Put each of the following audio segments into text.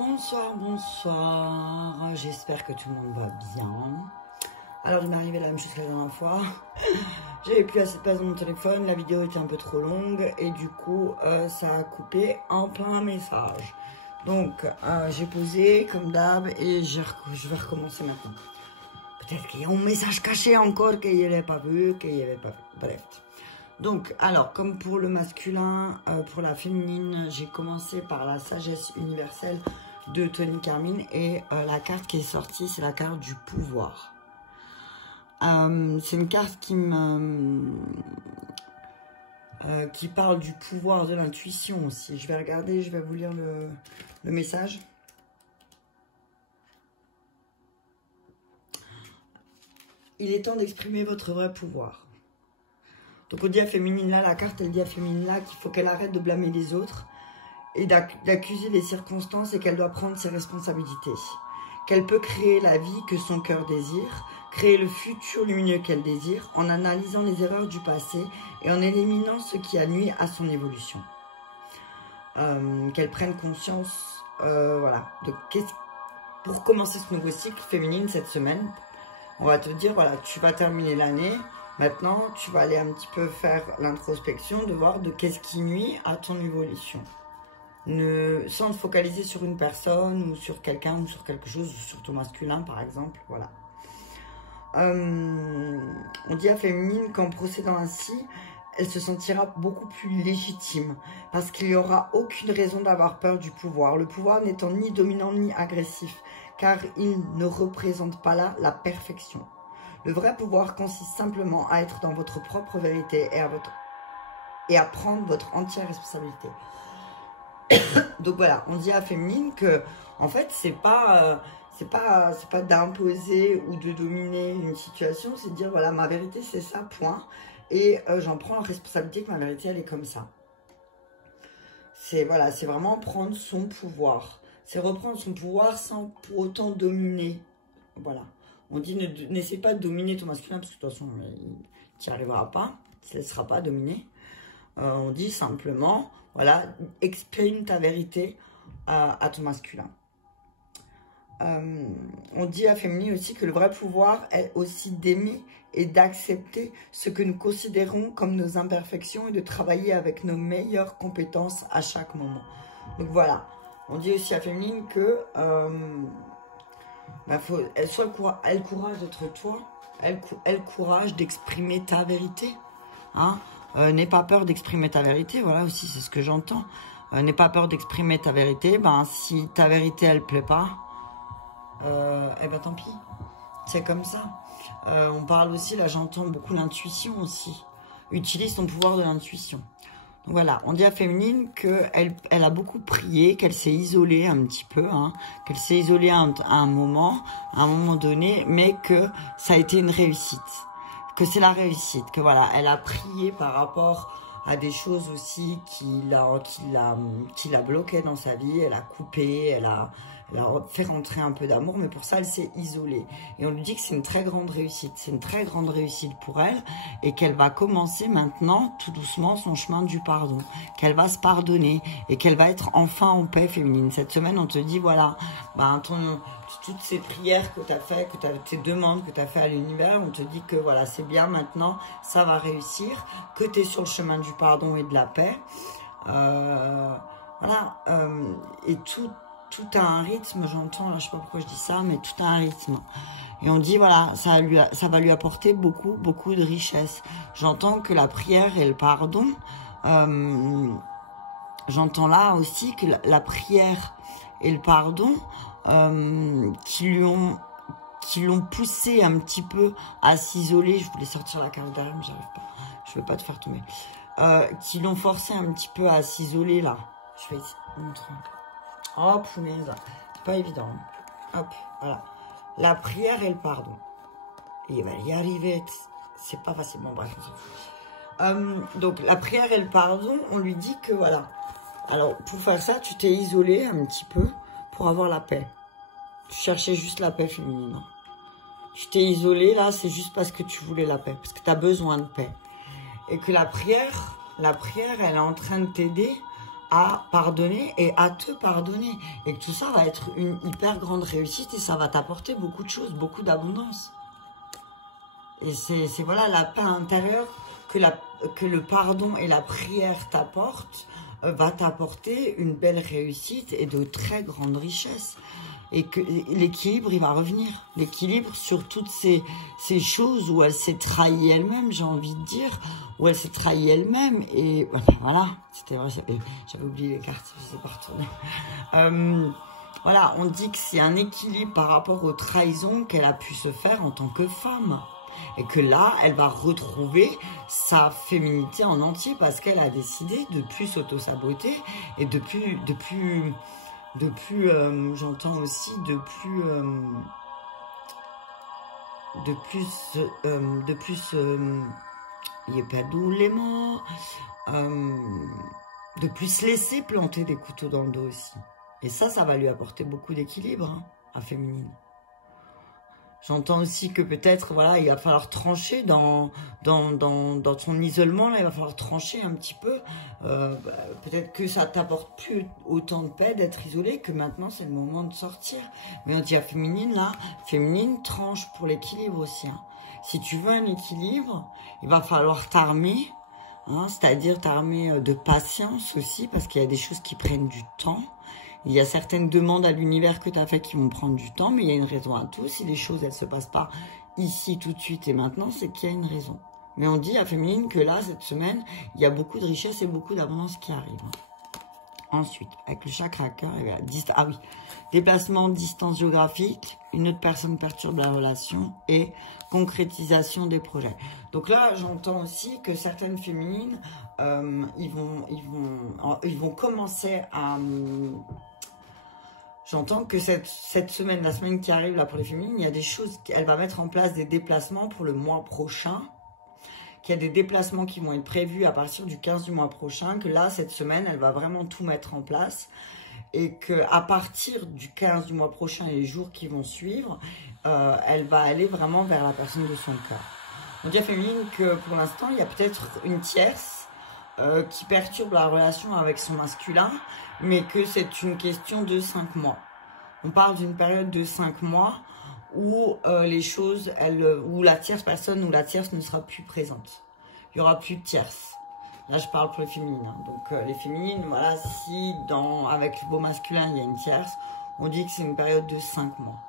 Bonsoir, bonsoir. J'espère que tout le monde va bien. Alors, il m'est arrivé la même chose que la dernière fois. J'avais plus assez de place dans mon téléphone. La vidéo était un peu trop longue. Et du coup, ça a coupé en plein message. Donc, j'ai posé comme d'hab. Et je vais recommencer maintenant. Peut-être qu'il y a un message caché encore qu'il n'y avait pas vu. Bref. Donc, alors, comme pour le masculin, pour la féminine, j'ai commencé par la sagesse universelle de Tony Carmine. Et la carte qui est sortie, c'est la carte du pouvoir. C'est une carte qui parle du pouvoir de l'intuition aussi. Je vais regarder, je vais vous lire le message. Il est temps d'exprimer votre vrai pouvoir. Donc on dit à féminine là, la carte elle dit à féminine là qu'il faut qu'elle arrête de blâmer les autres et d'accuser les circonstances et qu'elle doit prendre ses responsabilités. Qu'elle peut créer la vie que son cœur désire, créer le futur lumineux qu'elle désire en analysant les erreurs du passé et en éliminant ce qui a nui à son évolution. Qu'elle prenne conscience, voilà, pour commencer ce nouveau cycle féminine cette semaine. On va te dire, voilà, tu vas terminer l'année. Maintenant, tu vas aller un petit peu faire l'introspection de voir de qu'est-ce qui nuit à ton évolution. Sans te focaliser sur une personne ou sur quelqu'un ou sur quelque chose, ou sur ton masculin par exemple, voilà. On dit à féminine qu'en procédant ainsi, elle se sentira beaucoup plus légitime parce qu'il n'y aura aucune raison d'avoir peur du pouvoir. Le pouvoir n'étant ni dominant ni agressif, car il ne représente pas là la perfection. Le vrai pouvoir consiste simplement à être dans votre propre vérité et à prendre votre entière responsabilité. Donc voilà, on dit à féminine que en fait c'est pas d'imposer ou de dominer une situation, c'est de dire voilà ma vérité c'est ça, point. Et j'en prends la responsabilité que ma vérité elle est comme ça. C'est voilà, c'est vraiment prendre son pouvoir. C'est reprendre son pouvoir sans pour autant dominer. Voilà. On dit n'essaie pas de dominer ton masculin parce que de toute façon tu n'y arriveras pas, tu ne te laisseras pas dominer. On dit simplement, voilà, exprime ta vérité à ton masculin. On dit à féminine aussi que le vrai pouvoir est aussi d'aimer et d'accepter ce que nous considérons comme nos imperfections et de travailler avec nos meilleures compétences à chaque moment. Donc voilà, on dit aussi à féminine que elle le courage d'être toi, elle courage d'exprimer ta vérité. Hein, n'aie pas peur d'exprimer ta vérité, voilà aussi c'est ce que j'entends. N'aie pas peur d'exprimer ta vérité, ben si ta vérité elle plaît pas, eh ben tant pis, c'est comme ça. On parle aussi, là j'entends beaucoup l'intuition aussi. Utilise ton pouvoir de l'intuition. Voilà, on dit à féminine qu'elle a beaucoup prié, qu'elle s'est isolée un petit peu, hein, qu'elle s'est isolée à un moment donné, mais que ça a été une réussite, que c'est la réussite, que voilà, elle a prié par rapport à des choses aussi qui la bloquaient dans sa vie, elle a coupé, elle a fait rentrer un peu d'amour, mais pour ça, elle s'est isolée. Et on lui dit que c'est une très grande réussite. C'est une très grande réussite pour elle et qu'elle va commencer maintenant, tout doucement, son chemin du pardon. Qu'elle va se pardonner et qu'elle va être enfin en paix féminine. Cette semaine, on te dit, voilà, ben, toutes ces prières que tu as fait, tes demandes que tu as fait à l'univers, on te dit que voilà, c'est bien maintenant, ça va réussir, que tu es sur le chemin du pardon et de la paix. Voilà, et tout a un rythme, j'entends, là, je sais pas pourquoi je dis ça, mais tout a un rythme. Et on dit, voilà, ça va lui apporter beaucoup de richesse. J'entends que la prière et le pardon, j'entends là aussi que la prière et le pardon, qui l'ont poussé un petit peu à s'isoler. Je voulais sortir la carte derrière, mais j'arrive pas. Je veux pas te faire tomber. Qui l'ont forcé un petit peu à s'isoler, là. Je vais essayer de montrer. Oh, punaise. C'est pas évident. Hop, voilà. La prière et le pardon. Et il va y arriver. C'est pas facile. Bon, bref, on s'en fout. Donc, la prière et le pardon, on lui dit que, voilà. Alors, pour faire ça, tu t'es isolé un petit peu pour avoir la paix. Tu cherchais juste la paix féminine. Tu t'es isolé, là, c'est juste parce que tu voulais la paix. Parce que tu as besoin de paix. Et que la prière, elle est en train de t'aider à pardonner et à te pardonner. Et que tout ça va être une hyper grande réussite et ça va t'apporter beaucoup de choses, beaucoup d'abondance. Et c'est voilà la paix intérieure que le pardon et la prière t'apportent, va t'apporter une belle réussite et de très grandes richesses. Et que l'équilibre, il va revenir. L'équilibre sur toutes ces choses où elle s'est trahie elle-même, j'ai envie de dire, où elle s'est trahie elle-même. Et voilà, c'était vrai, j'avais oublié les cartes, je sais pas retourner. Voilà, on dit que c'est un équilibre par rapport aux trahisons qu'elle a pu se faire en tant que femme. Et que là, elle va retrouver sa féminité en entier parce qu'elle a décidé de plus s'auto-saboter et de plus j'entends aussi de plus, il n'y a pas d'où les mots, de plus laisser planter des couteaux dans le dos aussi. Et ça va lui apporter beaucoup d'équilibre, hein, à féminine. J'entends aussi que peut-être, voilà, il va falloir trancher dans son isolement, là, il va falloir trancher un petit peu. Peut-être que ça t'apporte plus autant de paix d'être isolé, que maintenant c'est le moment de sortir. Mais on dit à féminine, là, féminine tranche pour l'équilibre aussi. Hein. Si tu veux un équilibre, il va falloir t'armer, hein, c'est-à-dire t'armer de patience aussi, parce qu'il y a des choses qui prennent du temps. Il y a certaines demandes à l'univers que tu as fait qui vont prendre du temps, mais il y a une raison à tout. Si les choses, elles ne se passent pas ici, tout de suite et maintenant, c'est qu'il y a une raison. Mais on dit à féminine que là, cette semaine, il y a beaucoup de richesse et beaucoup d'abondance qui arrivent. Ensuite, avec le chakra cœur, ah oui, déplacement, distance géographique, une autre personne perturbe la relation et concrétisation des projets. Donc là, j'entends aussi que certaines féminines, ils vont commencer à... J'entends que cette semaine, la semaine qui arrive là pour les féminines, il y a des choses, elle va mettre en place des déplacements pour le mois prochain, qu'il y a des déplacements qui vont être prévus à partir du 15 du mois prochain, que là, cette semaine, elle va vraiment tout mettre en place et qu'à partir du 15 du mois prochain et les jours qui vont suivre, elle va aller vraiment vers la personne de son cœur. On dit à féminine que pour l'instant, il y a peut-être une tierce qui perturbe la relation avec son masculin, mais que c'est une question de 5 mois. On parle d'une période de 5 mois où les choses, où la tierce personne ou la tierce ne sera plus présente. Il n'y aura plus de tierce. Là, je parle pour les féminines. Hein. Donc, les féminines, voilà, si avec vos masculins, il y a une tierce, on dit que c'est une période de 5 mois,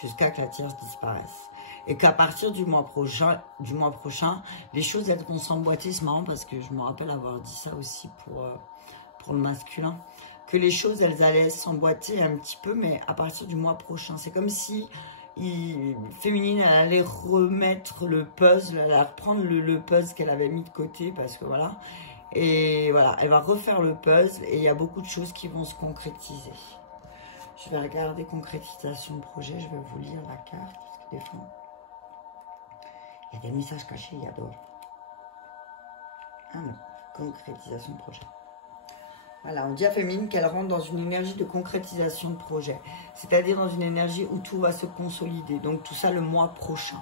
jusqu'à que la tierce disparaisse. Et qu'à partir du mois prochain, les choses, elles vont s'emboîter. C'est marrant parce que je me rappelle avoir dit ça aussi pour le masculin. Que les choses, elles allaient s'emboîter un petit peu, mais à partir du mois prochain. C'est comme si féminine, elle allait remettre le puzzle, elle allait reprendre le puzzle qu'elle avait mis de côté, parce que voilà. Et voilà, elle va refaire le puzzle et il y a beaucoup de choses qui vont se concrétiser. Je vais regarder concrétisation de projet, je vais vous lire la carte, parce que des fois, il y a des messages cachés, j'adore. Ah non, concrétisation de projet. Voilà, on dit à féminine qu'elle rentre dans une énergie de concrétisation de projet. C'est-à-dire dans une énergie où tout va se consolider. Donc tout ça le mois prochain.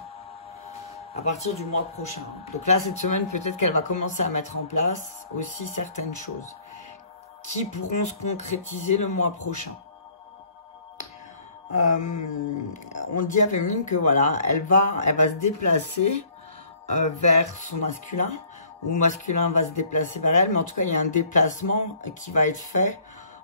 À partir du mois prochain. Donc là, cette semaine, peut-être qu'elle va commencer à mettre en place aussi certaines choses qui pourront se concrétiser le mois prochain. On dit à féminine que voilà, elle va se déplacer vers son masculin. Ou masculin va se déplacer vers elle, mais en tout cas, il y a un déplacement qui va être fait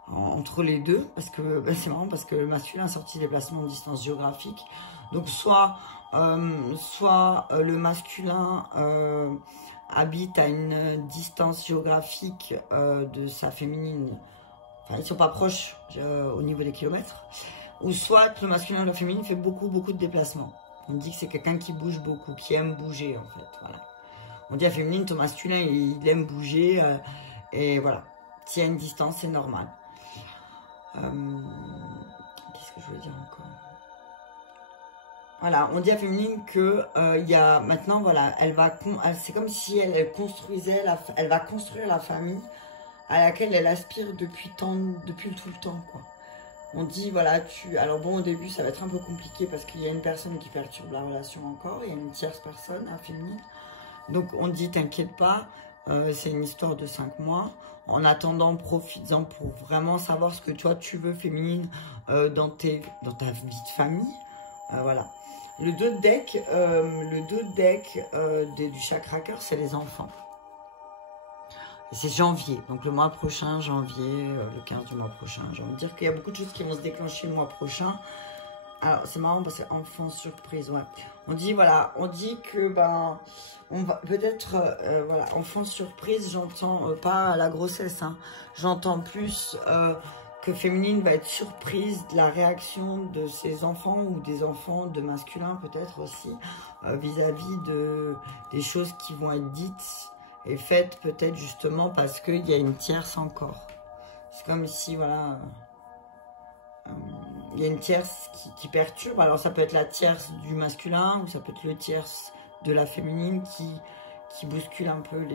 entre les deux, parce que c'est marrant, parce que le masculin a sorti déplacement de distance géographique. Donc, soit le masculin habite à une distance géographique de sa féminine, enfin, ils ne sont pas proches au niveau des kilomètres, ou soit le masculin et la féminine fait beaucoup de déplacements. On dit que c'est quelqu'un qui bouge beaucoup, qui aime bouger, en fait, voilà. On dit à féminine, ton masculin, il aime bouger. Et voilà. S'il y a une distance, c'est normal. Qu'est-ce que je voulais dire encore? Voilà, on dit à féminine que il y a maintenant, voilà, c'est comme si elle construisait, elle va construire la famille à laquelle elle aspire depuis tout le temps, quoi. On dit, voilà, alors bon, au début, ça va être un peu compliqué parce qu'il y a une personne qui perturbe la relation encore. Il y a une tierce personne, féminine. Donc, on dit, t'inquiète pas, c'est une histoire de 5 mois. En attendant, profites-en pour vraiment savoir ce que toi tu veux, féminine, dans ta vie de famille. Voilà. Le 2 de deck du chakra cœur, c'est les enfants. C'est janvier, donc le mois prochain, janvier, le 15 du mois prochain. J'ai envie de dire qu'il y a beaucoup de choses qui vont se déclencher le mois prochain. Alors, c'est marrant parce que enfant surprise, ouais. On dit, voilà, on dit que, ben, on va peut-être, voilà, enfant surprise, j'entends pas la grossesse, hein. J'entends plus que féminine va être surprise de la réaction de ses enfants ou des enfants de masculin peut-être aussi, vis-à-vis des choses qui vont être dites et faites peut-être justement parce qu'il y a une tierce encore. C'est comme si, voilà... il y a une tierce qui perturbe. Alors ça peut être la tierce du masculin ou ça peut être le tierce de la féminine qui bouscule un peu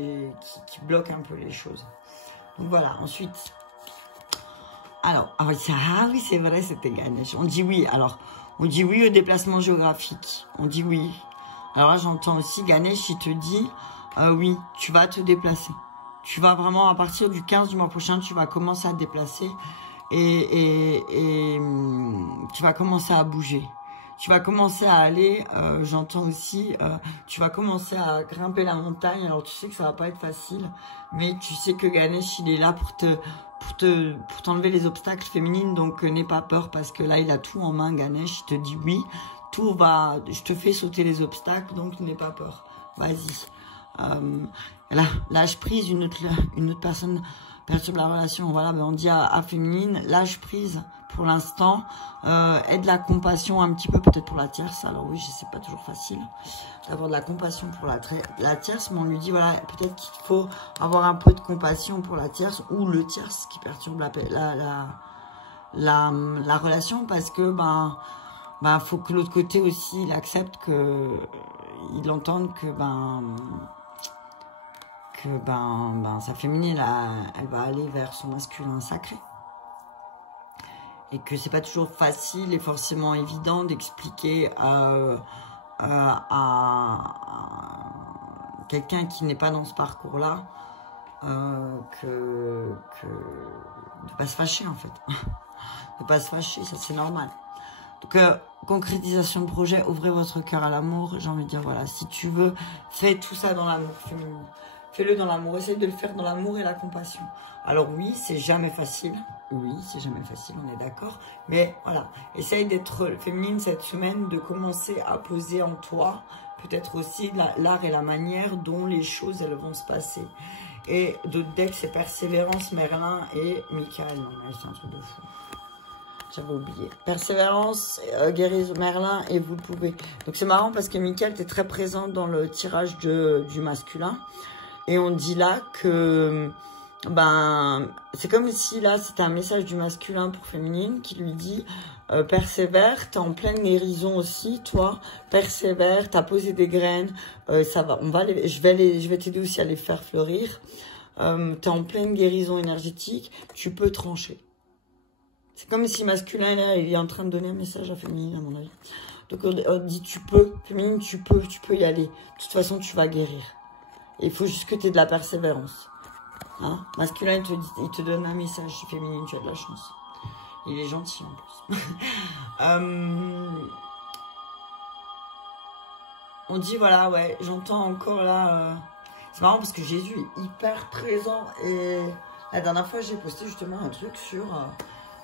qui bloque un peu les choses. Donc voilà, ensuite. Alors, ah oui c'est vrai, c'était Ganesh. On dit oui, alors, on dit oui au déplacement géographique. On dit oui. Alors là, j'entends aussi Ganesh, il te dit, oui, tu vas te déplacer. Tu vas vraiment, à partir du 15 du mois prochain, tu vas commencer à te déplacer. Et tu vas commencer à bouger. Tu vas commencer à aller, j'entends aussi, tu vas commencer à grimper la montagne. Alors tu sais que ça va pas être facile, mais tu sais que Ganesh, il est là pour t'enlever les obstacles féminines. Donc n'aie pas peur parce que là, il a tout en main, Ganesh. Il te dit oui, tout va, je te fais sauter les obstacles, donc n'aie pas peur. Vas-y. Là, lâche prise, une autre personne perturbe la relation. Voilà, ben on dit à féminine, lâche prise pour l'instant, aide la compassion un petit peu peut-être pour la tierce. Alors oui, c'est pas toujours facile d'avoir de la compassion pour la tierce, mais on lui dit voilà, peut-être qu'il faut avoir un peu de compassion pour la tierce ou le tierce qui perturbe la relation parce que ben faut que l'autre côté aussi il accepte que il entende que sa féminine, elle va aller vers son masculin sacré. Et que c'est pas toujours facile et forcément évident d'expliquer à quelqu'un qui n'est pas dans ce parcours-là de pas se fâcher en fait. De pas se fâcher, ça c'est normal. Donc, concrétisation de projet, ouvrez votre cœur à l'amour. J'ai envie de dire, voilà, si tu veux, fais tout ça dans l'amour féminin. Fais-le dans l'amour, essaye de le faire dans l'amour et la compassion. Alors oui, c'est jamais facile. Oui, c'est jamais facile, on est d'accord. Mais voilà, essaye d'être féminine cette semaine, de commencer à poser en toi, peut-être aussi l'art et la manière dont les choses, elles vont se passer. Et d'autres decks, c'est Persévérance, Merlin et Michael. Non, mais c'est un truc de fou. J'avais oublié. Persévérance, guérison, Merlin et vous le pouvez. Donc c'est marrant parce que Michael était très présent dans le tirage du masculin. Et on dit là que, c'est comme si là, c'était un message du masculin pour féminine qui lui dit, persévère, t'es en pleine guérison aussi, toi, persévère, t'as posé des graines, ça va, je vais t'aider aussi à les faire fleurir, t'es en pleine guérison énergétique, tu peux trancher. C'est comme si masculin, là, il est en train de donner un message à féminine, à mon avis. Donc on dit, tu peux, féminine, tu peux y aller, de toute façon, tu vas guérir. Il faut juste que tu aies de la persévérance. Hein? Masculin, il te donne un message. Féminine, tu as de la chance. Il est gentil en plus. On dit, voilà, ouais, j'entends encore là... C'est marrant parce que Jésus est hyper présent. Et la dernière fois, j'ai posté justement un truc sur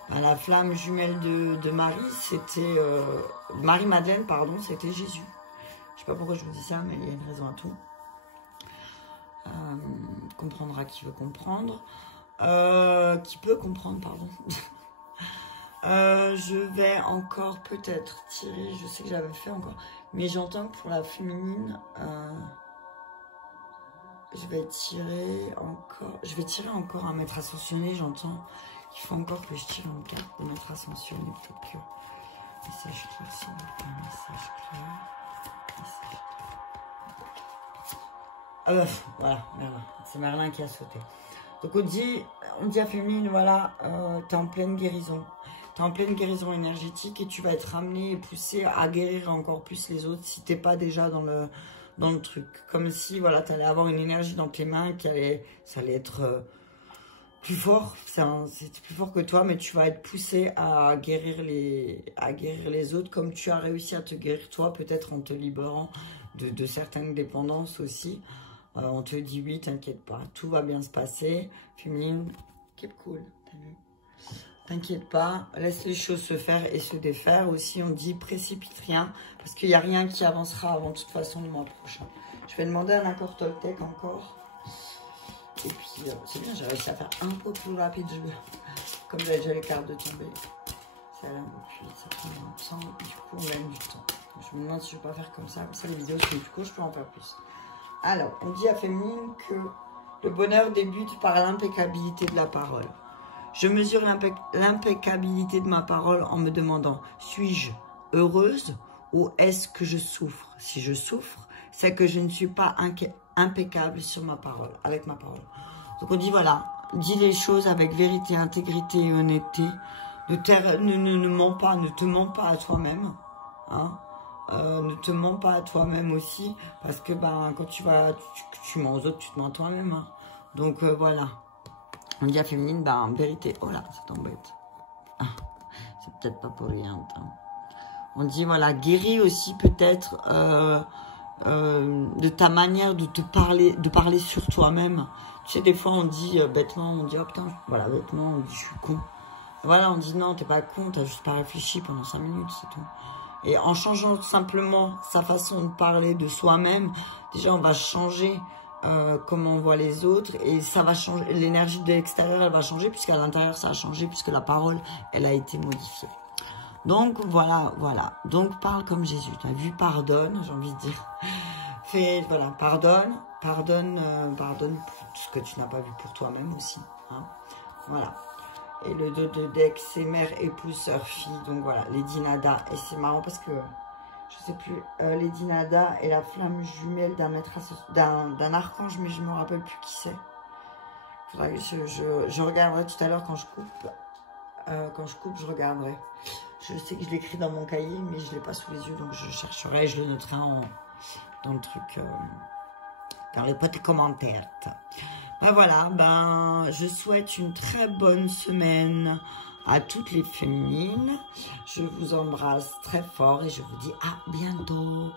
la flamme jumelle de Marie. C'était... Marie-Madeleine, pardon, c'était Jésus. Je sais pas pourquoi je vous dis ça, mais il y a une raison à tout. Comprendra qui veut comprendre. Qui peut comprendre, pardon. Je vais encore peut-être tirer, je sais que j'avais fait encore, mais j'entends que pour la féminine, je vais tirer encore un maître ascensionné. J'entends qu'il faut encore que je tire une carte de maître ascensionné. Peut-être que message clair, s'il vous plaît, message clair. Voilà, Merlin. C'est Merlin qui a sauté. Donc on dit à féminine, voilà, t'es en pleine guérison. T'es en pleine guérison énergétique et tu vas être amené et poussé à guérir encore plus les autres si t'es pas déjà dans le truc. Comme si, voilà, t'allais avoir une énergie dans tes mains ça allait être plus fort, c'est plus fort que toi, mais tu vas être poussé à guérir les autres, comme tu as réussi à te guérir toi, peut-être en te libérant de certaines dépendances aussi. On te dit oui, t'inquiète pas, tout va bien se passer. Féminine, keep cool, t'as vu? T'inquiète pas, laisse les choses se faire et se défaire. Aussi, on dit précipite rien, parce qu'il n'y a rien qui avancera avant de toute façon le mois prochain. Je vais demander un accord Toltec encore. Et puis, c'est bien, j'ai réussi à faire un peu plus rapide. Comme j'avais déjà les cartes de tomber. Ça là, puis ça prend longtemps. Du coup, on gagne du temps. Je me demande si je ne vais pas faire comme ça les vidéos sont plus courtes, je peux en faire plus. Alors, on dit à Féminine que le bonheur débute par l'impeccabilité de la parole. Je mesure l'impeccabilité de ma parole en me demandant, suis-je heureuse ou est-ce que je souffre? Si je souffre, c'est que je ne suis pas impeccable sur ma parole, avec ma parole. Donc on dit voilà, dis les choses avec vérité, intégrité et honnêteté. Ne mens pas, ne te mens pas à toi-même. Hein. Ne te mens pas à toi-même aussi, parce que quand tu mens aux autres, tu te mens à toi-même. Hein. Donc voilà. On dit à Féminine, vérité. Oh là, ça t'embête. Ah, c'est peut-être pas pour rien. Hein. On dit voilà, guéris aussi peut-être de ta manière de parler sur toi-même. Tu sais, des fois on dit bêtement, on dit oh putain, voilà, bêtement, on dit je suis con. Voilà, on dit non, t'es pas con, t'as juste pas réfléchi pendant 5 minutes, c'est tout. Et en changeant simplement sa façon de parler de soi-même, déjà on va changer comment on voit les autres et ça va changer, l'énergie de l'extérieur elle va changer puisqu'à l'intérieur ça a changé puisque la parole elle a été modifiée. Donc voilà. Donc parle comme Jésus, tu as vu, pardonne, j'ai envie de dire. Voilà, pardonne ce que tu n'as pas vu pour toi-même aussi. Hein. Voilà. Et le 2 de deck, c'est mère, épouse, sœur, fille. Donc voilà, Lady Nada. Et c'est marrant parce que, je sais plus, Lady Nada est la flamme jumelle d'un archange, mais je me rappelle plus qui c'est. Faudrait que je regarderai tout à l'heure quand je coupe. Quand je coupe, je regarderai. Je sais que je l'écris dans mon cahier, mais je ne l'ai pas sous les yeux, donc je chercherai et je le noterai dans le truc, dans les petits commentaires. Voilà, je souhaite une très bonne semaine à toutes les féminines. Je vous embrasse très fort et je vous dis à bientôt.